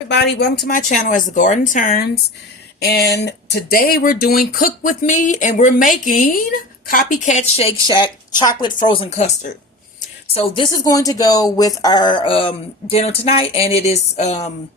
Everybody, welcome to my channel as the garden turns, and today we're doing cook with me and we're making copycat Shake Shack chocolate frozen custard. So this is going to go with our dinner tonight, and it is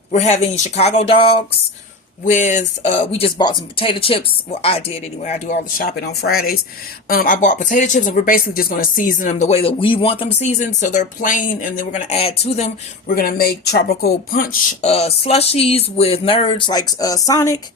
we're having Chicago dogs with we just bought some potato chips. Well, I did anyway. I do all the shopping on Fridays. I bought potato chips, and we're basically just going to season them the way that we want them seasoned. So they're plain, and then we're going to add to them. We're going to make tropical punch slushies with nerds like Sonic.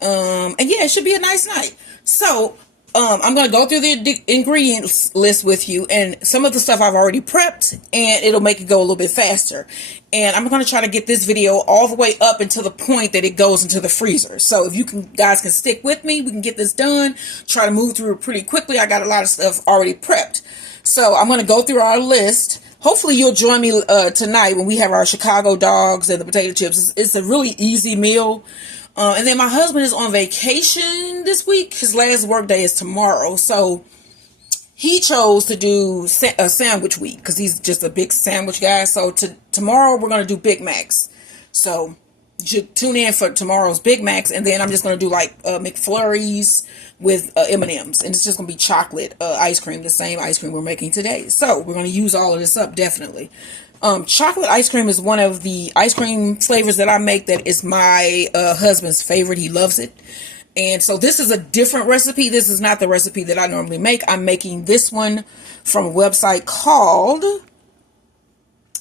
And yeah, it should be a nice night. So I'm going to go through the ingredients list with you, and some of the stuff I've already prepped, and it'll make it go a little bit faster. And I'm going to try to get this video all the way up until the point that it goes into the freezer. So if you guys can stick with me, we can get this done. Try to move through it pretty quickly. I got a lot of stuff already prepped. So I'm going to go through our list. Hopefully you'll join me tonight when we have our Chicago dogs and the potato chips. It's a really easy meal. And then my husband is on vacation this week. His last work day is tomorrow. So he chose to do a sandwich week because he's just a big sandwich guy. So tomorrow we're going to do Big Macs. So you should tune in for tomorrow's Big Macs. And then I'm just going to do like McFlurries with M&Ms. And it's just going to be chocolate ice cream, the same ice cream we're making today. So we're going to use all of this up, definitely. Chocolate ice cream is one of the ice cream flavors that I make that is my husband's favorite. He loves it. And so this is a different recipe. This is not the recipe that I normally make. I'm making this one from a website called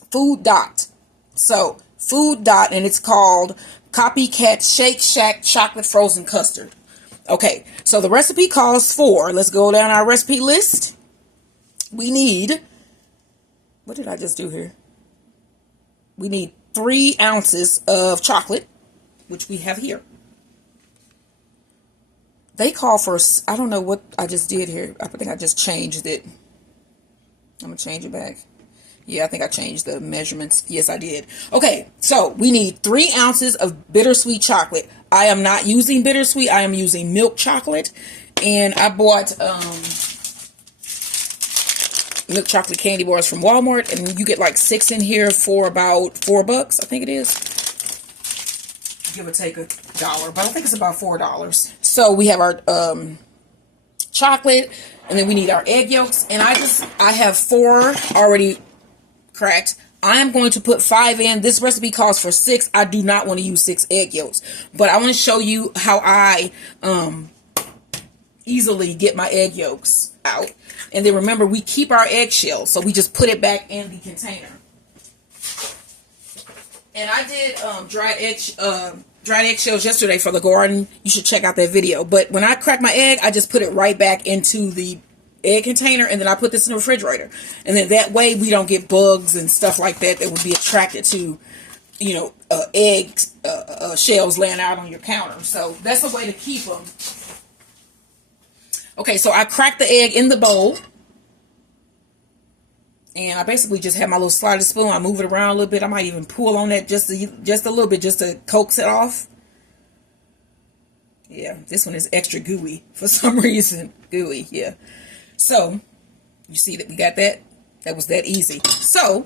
Food Dot. So Food Dot, and it's called Copycat Shake Shack Chocolate Frozen Custard. Okay, so the recipe calls for, let's go down our recipe list. We need, what did I just do here? We need 3 ounces of chocolate, which we have here. They call for, I don't know what I just did here. I think I just changed it. I'm going to change it back. Yeah, I think I changed the measurements. Yes, I did. Okay, so we need 3 ounces of bittersweet chocolate. I am not using bittersweet. I am using milk chocolate. And I bought milk chocolate candy bars from Walmart, and you get like 6 in here for about $4, I think it is, give or take $1, but I think it's about $4. So we have our chocolate, and then we need our egg yolks, and I have 4 already cracked. I am going to put 5 in. This recipe calls for 6. I do not want to use 6 egg yolks, but I want to show you how I easily get my egg yolks out. And then remember, we keep our eggshell, so we just put it back in the container. And I did dried eggshells yesterday for the garden. You should check out that video. But when I crack my egg, I just put it right back into the egg container, and then I put this in the refrigerator. And then that way we don't get bugs and stuff like that that would be attracted to, you know, egg shells laying out on your counter. So that's a way to keep them. Okay, so I cracked the egg in the bowl, and I basically just have my little sliding spoon. I move it around a little bit. I might even pull on that just a little bit just to coax it off. Yeah, this one is extra gooey for some reason. Gooey, yeah. So, you see that we got that? That was that easy. So,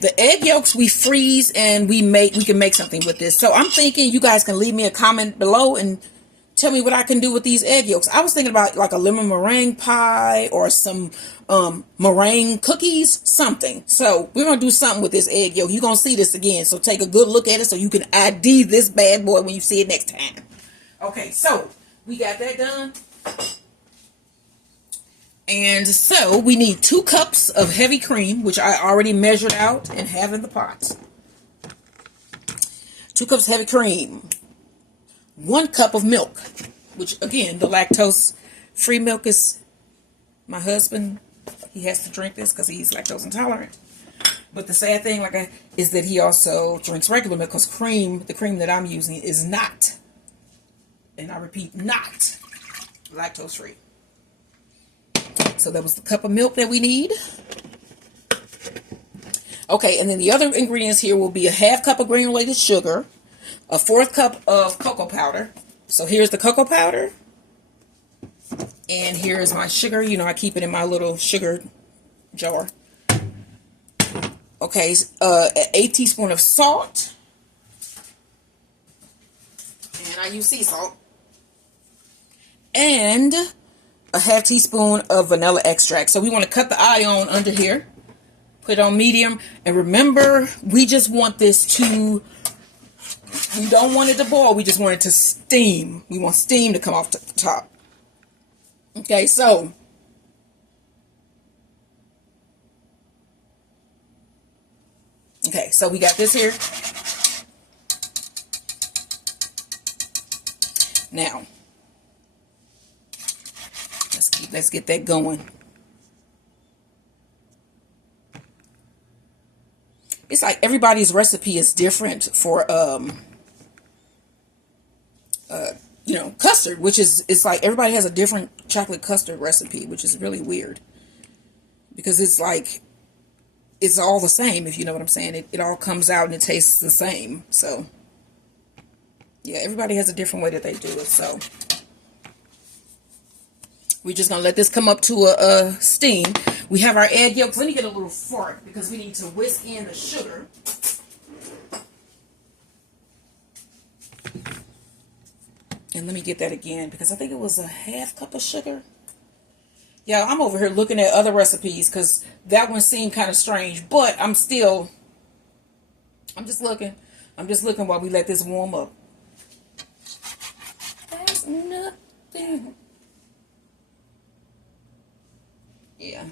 the egg yolks we freeze, and we can make something with this. So, I'm thinking you guys can leave me a comment below and tell me what I can do with these egg yolks. I was thinking about like a lemon meringue pie or some meringue cookies, something. So we're going to do something with this egg yolk. You're going to see this again. So take a good look at it so you can ID this bad boy when you see it next time. Okay, so we got that done. And so we need 2 cups of heavy cream, which I already measured out and have in the pot. 2 cups heavy cream. 1 cup of milk, which again, the lactose-free milk is my husband. He has to drink this because he's lactose intolerant. But the sad thing, is that he also drinks regular milk because the cream that I'm using is not, and I repeat, not lactose-free. So that was the cup of milk that we need. Okay, and then the other ingredients here will be a 1/2 cup of granulated sugar, a 1/4 cup of cocoa powder. So here's the cocoa powder. And here is my sugar. You know, I keep it in my little sugar jar. Okay, 1/8 teaspoon of salt. I use sea salt. And a half teaspoon of vanilla extract. So we want to cut the eye on under here. Put it on medium. And remember, we just want this to, we don't want it to boil. We just want it to steam. We want steam to come off the top. Okay, so we got this here. Now, let's get that going. It's like everybody's recipe is different for you know, custard, which is, it's like everybody has a different chocolate custard recipe, which is really weird because it's like it's all the same, if you know what I'm saying. It all comes out and it tastes the same. So yeah, everybody has a different way that they do it. So we're just gonna let this come up to a steam. We have our egg yolks. Let me get a little fork because we need to whisk in the sugar. And let me get that again because I think it was a half cup of sugar. Yeah, I'm over here looking at other recipes because that one seemed kind of strange, but I'm just looking. I'm just looking while we let this warm up. That's nothing. Yeah.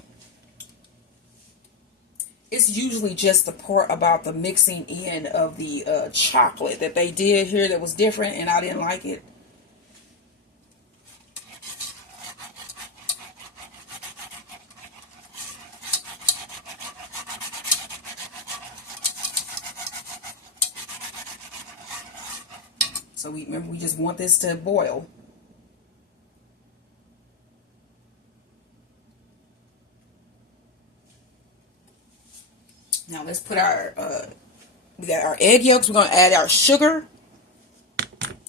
It's usually just the part about the mixing in of the chocolate that they did here that was different, and I didn't like it. So remember, we just want this to boil. Now let's put our, we got our egg yolks. We're going to add our sugar,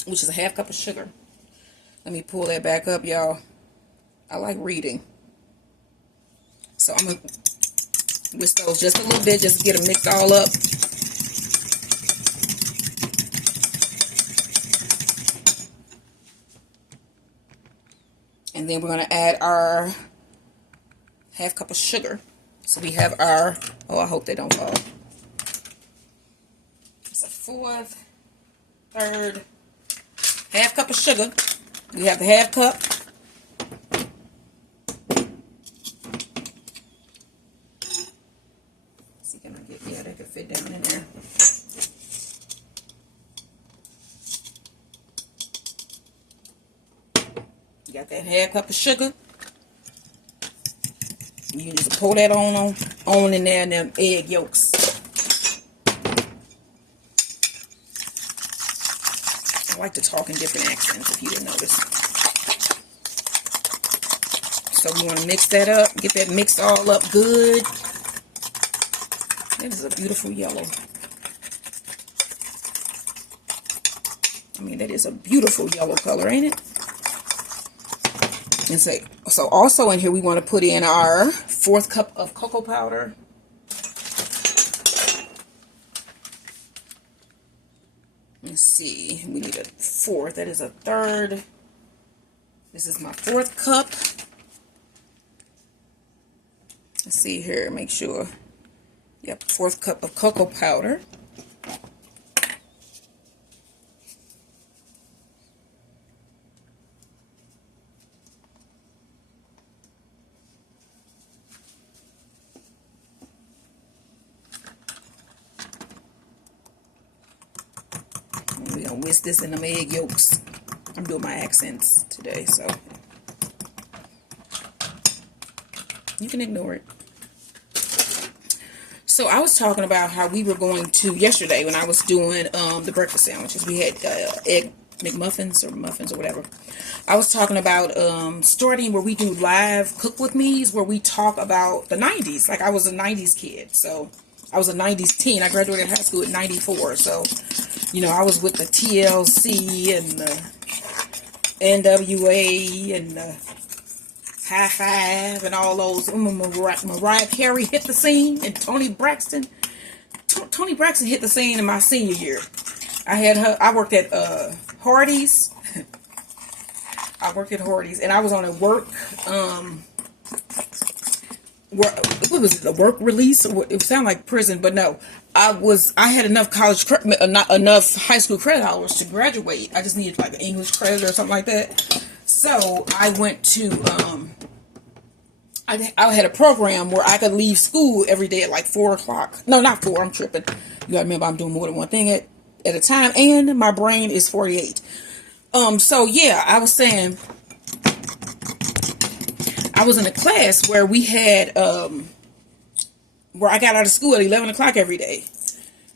which is a half cup of sugar. Let me pull that back up, y'all. I like reading. So I'm going to whisk those just a little bit, just to get them mixed all up. And then we're going to add our half cup of sugar. So we have our, oh, I hope they don't fall. It's a fourth, third, half cup of sugar. We have the half cup. See, can I get, yeah, that could fit down in there. You got that half cup of sugar. You just pour that on in there, and them egg yolks. I like to talk in different accents, if you didn't notice. So we want to mix that up, get that mixed all up good. That is a beautiful yellow. I mean, that is a beautiful yellow color, ain't it? And so also in here we want to put in our fourth cup of cocoa powder. Let's see, we need a fourth. That is a third. This is my fourth cup. Let's see here, make sure. Yep, fourth cup of cocoa powder. We're going to whisk this in them egg yolks. I'm doing my accents today, so you can ignore it. So I was talking about how we were going to, yesterday when I was doing the breakfast sandwiches, we had egg McMuffins or muffins or whatever. I was talking about starting where we do live cook with me's, where we talk about the 90s. Like I was a 90s kid, so I was a 90s teen. I graduated high school in 94, so you know, I was with the TLC and the NWA and the High Five and all those. Mariah Carey hit the scene, and Tony Braxton. Tony Braxton hit the scene in my senior year. I worked at Hardee's. I worked at Hardee's, and I was on a work, what was it, a work release? It sounded like prison, but no. I had enough not enough high school credit hours to graduate. I just needed like an English credit or something like that. So I went to, I had a program where I could leave school every day at like 4 o'clock. No, not 4, I'm tripping. You gotta remember I'm doing more than one thing at a time, and my brain is 48. So yeah, I was saying, I was in a class where we had, where I got out of school at 11 o'clock every day.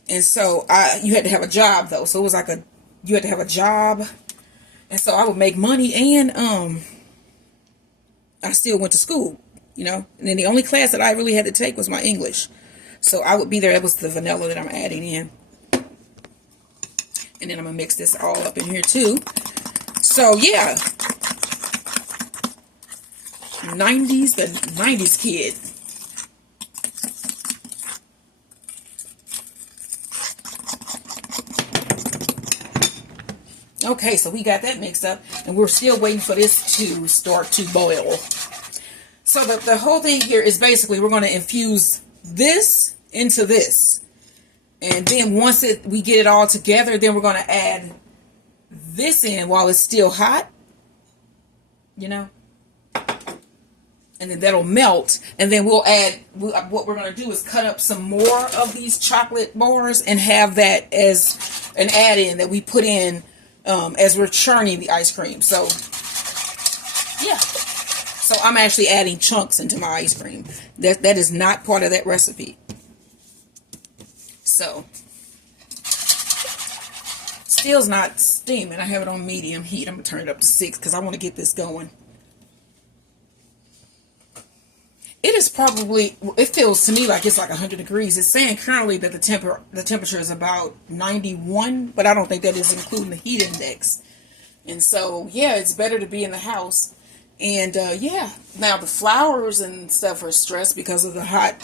And so you had to have a job though. So it was like you had to have a job. And so I would make money, and, I still went to school, you know, and then the only class that I really had to take was my English. So I would be there. That was the vanilla that I'm adding in. And then I'm going to mix this all up in here too. So yeah, the 90s kid. Okay, so we got that mixed up, and we're still waiting for this to start to boil. So the whole thing here is basically we're going to infuse this into this. And then once we get it all together, then we're going to add this in while it's still hot, you know. And then that'll melt, and then we'll add, what we're going to do is cut up some more of these chocolate bars and have that as an add-in that we put in as we're churning the ice cream. So, yeah. So I'm actually adding chunks into my ice cream. That is not part of that recipe. So, still's not steaming. I have it on medium heat. I'm going to turn it up to 6 because I want to get this going. It is probably, it feels to me like it's like 100 degrees. It's saying currently that the temperature is about 91, but I don't think that is including the heat index. And so, yeah, it's better to be in the house. And, yeah, now the flowers and stuff are stressed because of the hot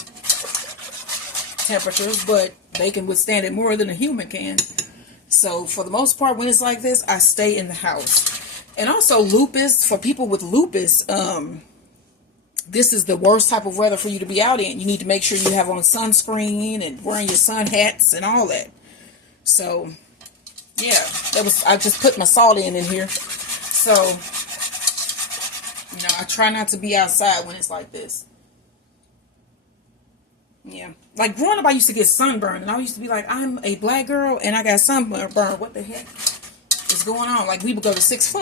temperatures, but they can withstand it more than a human can. So, for the most part, when it's like this, I stay in the house. And also, lupus, for people with lupus, this is the worst type of weather for you to be out in. You need to make sure you have on sunscreen and wearing your sun hats and all that. So, yeah, I just put my salt in here. So, you know, I try not to be outside when it's like this. Yeah. Like growing up, I used to get sunburned, and I used to be like, I'm a black girl and I got sunburned. What the heck is going on? Like we would go to 6 Flags.